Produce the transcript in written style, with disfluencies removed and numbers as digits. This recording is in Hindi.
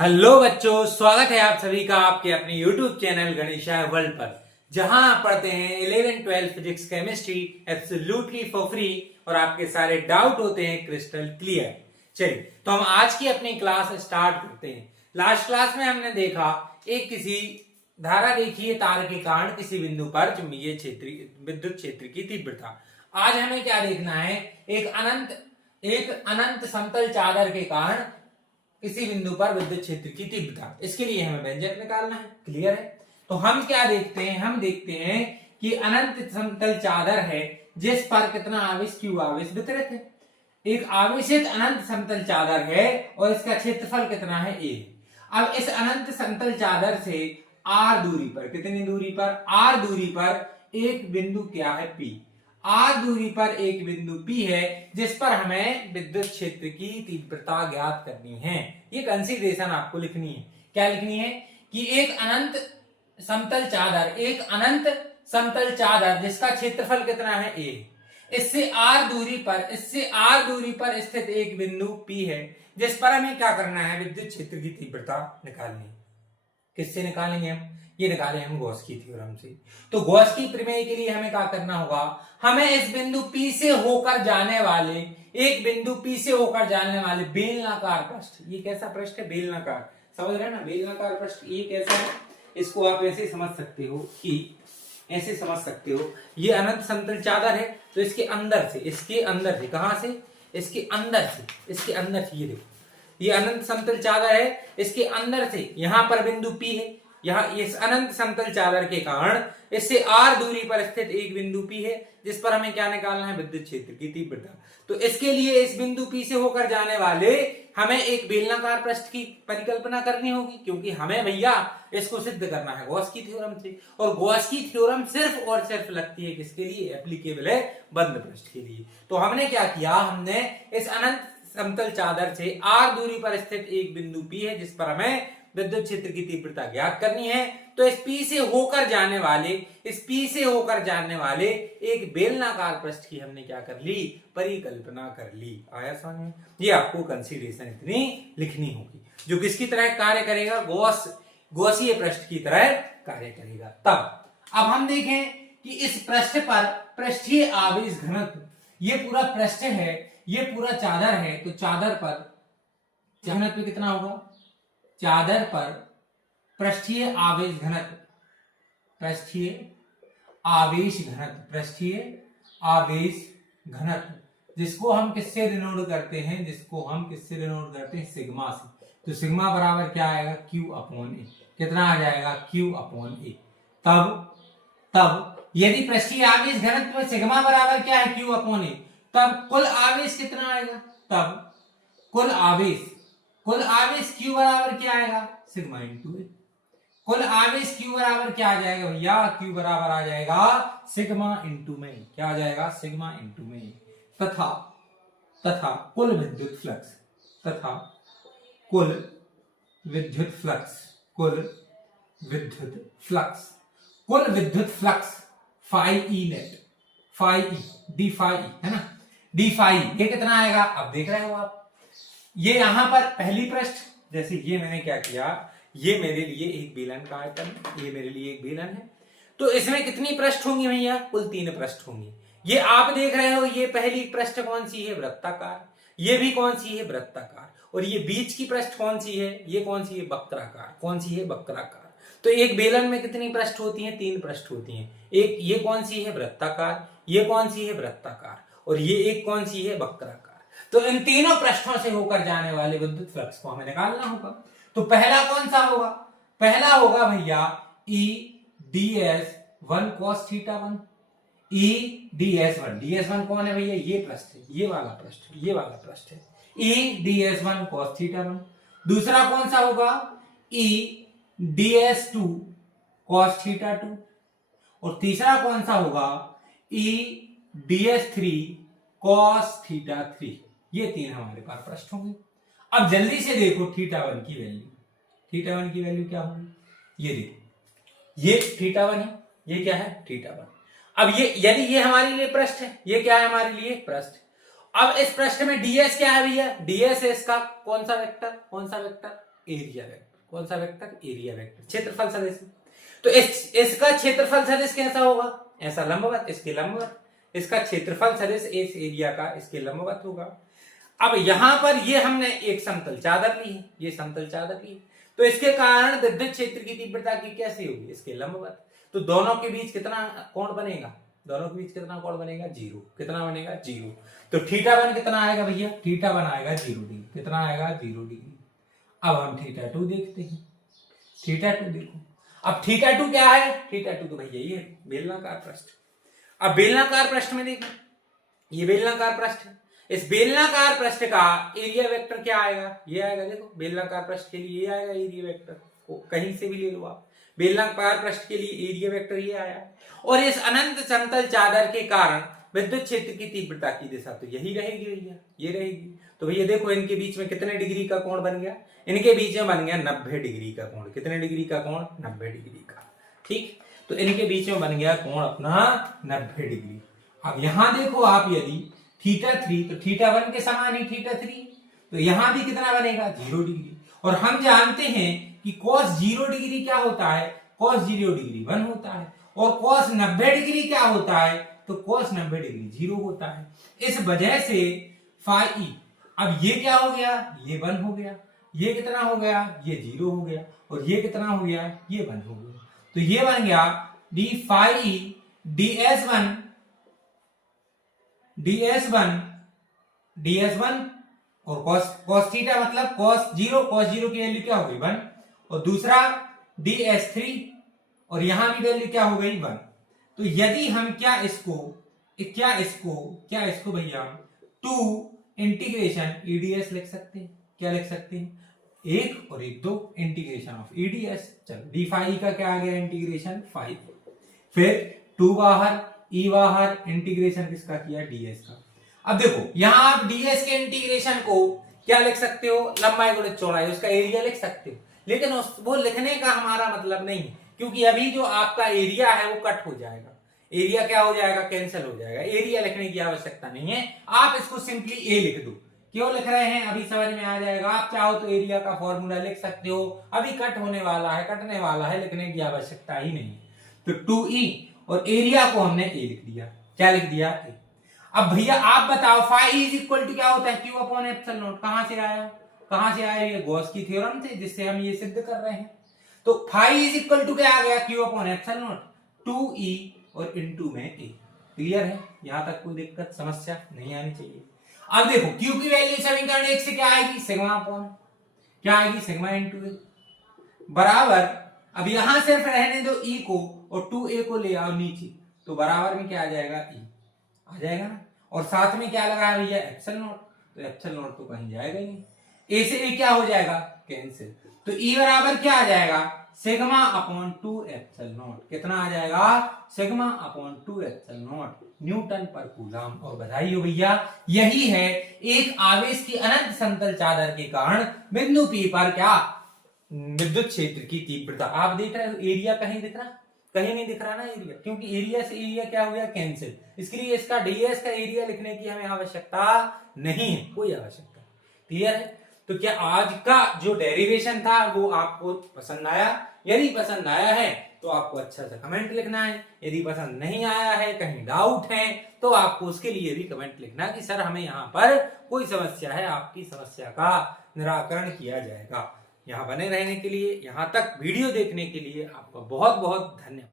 हेलो बच्चों, स्वागत है आप सभी का आपके अपने YouTube चैनल गणेशाय वर्ल्ड पर, जहां आप पढ़ते हैं 11 12 physics chemistry absolutely for free और आपके सारे डाउट होते हैं क्रिस्टल क्लियर। चलिए तो हम आज की अपनी क्लास स्टार्ट करते हैं। लास्ट क्लास में हमने देखा एक किसी धारा रेखीय तार के कारण किसी बिंदु पर चुंबकीय क्षेत्र विद्युत क्षेत्र की तीव्रता। आज हमें क्या देखना है, एक अनंत समतल चादर के कारण किसी बिंदु पर विद्युत क्षेत्र की तीव्रता। इसके लिए हमें व्यंजक निकालना है। क्लियर है? तो हम क्या देखते हैं, हम देखते हैं कि अनंत समतल चादर है जिस पर कितना आवेश, क्यू आवेश वितरित है। एक आवेशित अनंत समतल चादर है और इसका क्षेत्रफल कितना है, ए। अब इस अनंत समतल चादर से आर दूरी पर, कितनी दूरी पर, आर दूरी पर एक बिंदु क्या है, पी। आर दूरी पर एक बिंदु P है जिस पर हमें विद्युत क्षेत्र की तीव्रता ज्ञात करनी है। ये कंसीडरेशन आपको लिखनी है। क्या लिखनी है कि एक अनंत समतल चादर जिसका क्षेत्रफल कितना है, A, इससे आर दूरी पर स्थित एक बिंदु P है जिस पर हमें क्या करना है, विद्युत क्षेत्र की तीव्रता निकालनी है। किससे निकालेंगे हम, ये निकाले हम गॉस की थ्योरम से। तो गॉस की प्रमेय के लिए हमें क्या करना होगा, हमें इस बिंदु P से होकर जाने वाले बेलनाकार पृष्ठ, ये कैसा पृष्ठ है, बेलनाकार, समझ रहे हैं ना, बेलनाकार पृष्ठ ये कैसा है, इसको आप ऐसे समझ सकते हो कि ऐसे समझ सकते हो, ये अनंत समतल चादर है तो इसके अंदर से कहां से, इसके अंदर से ये देखो, ये अनंत समतल चादर है, इसके अंदर से यहां पर बिंदु P है। यहाँ इस अनंत समतल चादर के कारण इससे r दूरी पर स्थित एक बिंदु P है जिस पर हमें क्या निकालना है, विद्युत क्षेत्र की तीव्रता। तो इसके लिए इस बिंदु P से होकर जाने वाले हमें एक बेलनाकार पृष्ठ की परिकल्पना करनी होगी, क्योंकि हमें भैया इसको सिद्ध करना है गॉस की थ्योरम से। और गॉस की थ्योरम सिर्फ और सिर्फ लगती है किसके लिए, एप्लीकेबल है बंद पृष्ठ के लिए। तो हमने क्या किया, हमने इस अनंत समतल चादर से r दूरी पर स्थित एक बिंदु P है जिस पर हमें विद्युत क्षेत्र की तीव्रता ज्ञात करनी है। तो इस P से होकर जाने वाले एक बेलनाकार पृष्ठ की हमने क्या कर ली, परिकल्पना कर ली। आया समझ में? ये आपको कंसीडरेशन इतनी लिखनी होगी, जो किसकी तरह कार्य करेगा, गॉसीय पृष्ठ की तरह कार्य करेगा। तब अब हम देखें कि इस पृष्ठ पर पृष्ठीय आवेश घनत्व, ये पूरा पृष्ठ है, ये पूरा चादर है, तो चादर पर घनत्व कितना होगा, चादर पर पृष्ठीय आवेश घनत्व, जिसको हम किससे डिनोट करते हैं, सिग्मा से। तो सिग्मा बराबर क्या आएगा, Q अपॉन ए। कितना आ जाएगा, Q अपॉन ए। तब यदि पृष्ठीय आवेश घनत्व सिग्मा बराबर क्या है, Q अपॉन ए, तब कुल आवेश कितना आएगा, तब कुल आवेश Q बराबर क्या आएगा, सिग्मा इंटू ए। कुल आवेश Q बराबर क्या आ जाएगा भैया, Q बराबर आ जाएगा सिग्मा इंटू में। क्या आ जाएगा, सिग्मा इंटू में। तथा कुल विद्युत flux phi E net, d phi है ना, डी फाई ये कितना आएगा, अब देख रहे हो आप, ये यहां पर पहली पृष्ठ, जैसे ये मैंने क्या किया, ये मेरे लिए एक बेलन का आयतन, ये मेरे लिए एक बेलन है, तो इसमें कितनी पृष्ठ होंगी भैया, कुल 3 पृष्ठ होंगी। ये आप देख रहे हो, ये पहली पृष्ठ कौन सी है, वृत्ताकार, ये भी कौन सी है, वृत्ताकार, और ये बीच की पृष्ठ कौन सी है, ये कौन सी है, वक्राकार। तो एक बेलन में कितनी पृष्ठ होती हैं, 3 पृष्ठ होती हैं। एक ये कौन सी है, वृत्ताकार, ये कौन सी है, वृत्ताकार, और ये एक कौन सी है, वक्राकार। तो इन तीनों पृष्ठों से होकर जाने वाले विद्युत फ्लक्स को हमें निकालना होगा। तो पहला कौन सा होगा, पहला होगा भैया E ds1 cos θ1, E ds1 कौन है भैया, ये पृष्ठ है, ये वाला पृष्ठ है, E ds1 cos θ1। दूसरा कौन सा होगा, E ds2 cos θ2, और तीसरा कौन सा होगा, E ds3 cos θ3। ये 3 हमारे पास पृष्ठ होंगे। अब जल्दी से देखो θ1 की वैल्यू क्या होगी, ये देखो, ये θ1 है, ये क्या है, θ1। अब ये यदि ये हमारे लिए पृष्ठ है, ये क्या है हमारे लिए पृष्ठ। अब इस पृष्ठ में ds क्या है भैया, ds है इसका कौन सा वेक्टर, एरिया वेक्टर। कौन सा वेक्टर? एरिया वेक्टर, क्षेत्रफल सदिश। तो इसका क्षेत्रफल सदिश कैसा होगा? ऐसा लंबवत, इसके लंबवत। इसका क्षेत्रफल सदिश इस एरिया का इसके लंबवत होगा। अब यहां पर ये हमने एक समतल चादर ली है, ये समतल चादर ली है, तो इसके कारण विद्युत क्षेत्र की तीव्रता की कैसी होगी? इसके लंबवत। तो दोनों के बीच कितना कोण बनेगा? दोनों के बीच कितना कोण बनेगा? 0। कितना बनेगा? 0। तो θ1 कितना आएगा भैया? θ1 आएगा 0 डिग्री। कितना आएगा? 0 डिग्री। अब हम θ2 देखते हैं। θ2 देखो, अब θ2 क्या है? θ2 तो भैया ये बेलनाकार पृष्ठ। अब बेलनाकार पृष्ठ में देखो, ये बेलनाकार पृष्ठ है। इस बेलनाकार पृष्ठ का एरिया वेक्टर क्या आएगा? ये आएगा। देखो बेलनाकार पृष्ठ के लिए ये आएगा एरिया वेक्टर, को कहीं से भी ले लो आप। बेलनाकार पृष्ठ के लिए एरिया वेक्टर ये आया। और इस अनंत समतल चादर के कारण विद्युत क्षेत्र की तीव्रता की दिशा तो यही रहेगी भैया, ये रहेगी। तो भैया देखो इनके बीच में कितने डिग्री का कोण बन गया? इनके बीच में बन गया 90 डिग्री का कोण। कितने डिग्री का कोण? 90 डिग्री का। ठीक, तो इनके बीच में बन गया कोण अपना 90 डिग्री। अब यहां देखो आप, यदि θ3 तो θ1 के समान ही θ3, तो यहां भी कितना बनेगा? 0 डिग्री। और हम जानते हैं कि cos 0 डिग्री क्या होता है? cos 0 डिग्री 1 होता है। और cos 90 डिग्री क्या होता है? तो cos 90 डिग्री 0 होता है। इस वजह से फाई ई, अब ये क्या हो गया? ये 1 हो गया। ये कितना हो गया? ये 0 हो गया। और ये कितना हो गया? ये 1 हो गया। तो ये बन गया डी फाई ई ds1 और cos थीटा मतलब cos 0 की वैल्यू क्या हो गई? 1। और दूसरा ds3, और यहां भी वैल्यू क्या हो गई? 1। तो यदि हम क्या इसको भैया 2 इंटीग्रेशन eds लिख सकते हैं। क्या लिख सकते हैं? 1 और 1 2 इंटीग्रेशन ऑफ eds। चलो डी फाई का क्या आ गया? इंटीग्रेशन 5। फिर 2 बाहर, ई बाहर, इंटीग्रेशन किसका किया? ds का। अब देखो यहां आप ds के इंटीग्रेशन को क्या लिख सकते हो? लंबाई गुणित चौड़ाई, उसका एरिया लिख सकते हो। लेकिन वो लिखने का हमारा मतलब नहीं है, क्योंकि अभी जो आपका एरिया है वो कट हो जाएगा। एरिया क्या हो जाएगा? कैंसिल हो जाएगा। एरिया लिखने की आवश्यकता नहीं है, आप इसको सिंपली ए लिख दो। क्यों लिख रहे हैं? अभी समझ में आ जाएगा। आप चाहो तो एरिया का फॉर्मूला लिख सकते हो। अभी कटने वाला है, लिखने की आवश्यकता ही नहीं है। तो 2e और एरिया को हमने ए लिख दिया। क्या लिख दिया? ए। अब भैया आप बताओ फाई इज इक्वल टू क्या होता है? Q upon epsilon not. कहां से आया? ये गॉस की थ्योरम से, जिससे हम ये सिद्ध कर रहे हैं। तो फाई इज इक्वल टू क्या आ गया? Q upon epsilon not 2e और इनटू में ए। क्लियर है? यहां तक कोई दिक्कत समस्या नहीं आनी चाहिए। अब देखो Q की वैल्यू समीकरण 1 से क्या आएगी? सिग्मा अपॉन क्या आएगी? सिग्मा इनटू ए बराबर। अब यहां सिर्फ रहने दो ई को और 2a को ले आओ नीचे, तो बराबर में क्या आ जाएगा? ई आ जाएगा ना। और साथ में क्या लगा भैया? Epsilon not. तो एप्सिलॉन नॉट तो कहीं जाएगा ही नहीं। ए से ए क्या हो जाएगा? कैंसिल। तो ई बराबर क्या आ जाएगा? Sigma upon 2 epsilon not. कितना आ जाएगा? Sigma upon 2 epsilon not Newton पर कूलम। और बधाई हो भैया, यही है एक आवेश की अनंत समतल चादर के कारण बिंदु P पर क्या विद्युत क्षेत्र की तीव्रता। आप देख रहे हो एरिया कहीं दिख रहा? कहीं नहीं दिख रहा ना एरिया, क्योंकि एरिया से एरिया क्या हो गया? कैंसिल। इसके लिए इसका ds का एरिया लिखने की हमें आवश्यकता नहीं है, कोई आवश्यकता। क्लियर है? तो क्या आज का जो डेरिवेशन था वो आपको पसंद आया? यदि पसंद आया है तो आपको अच्छा सा कमेंट लिखना है। यदि पसंद नहीं आया है, कहीं डाउट है, तो आपको उसके लिए भी कमेंट लिखना कि सर हमें यहाँ पर कोई समस्या है, आपकी समस्या का निराकरण किया जाएगा। यहाँ बने रहने के लिए, यहाँ तक वीडियो देखने के लिए आपका बहुत बहुत धन्यवाद।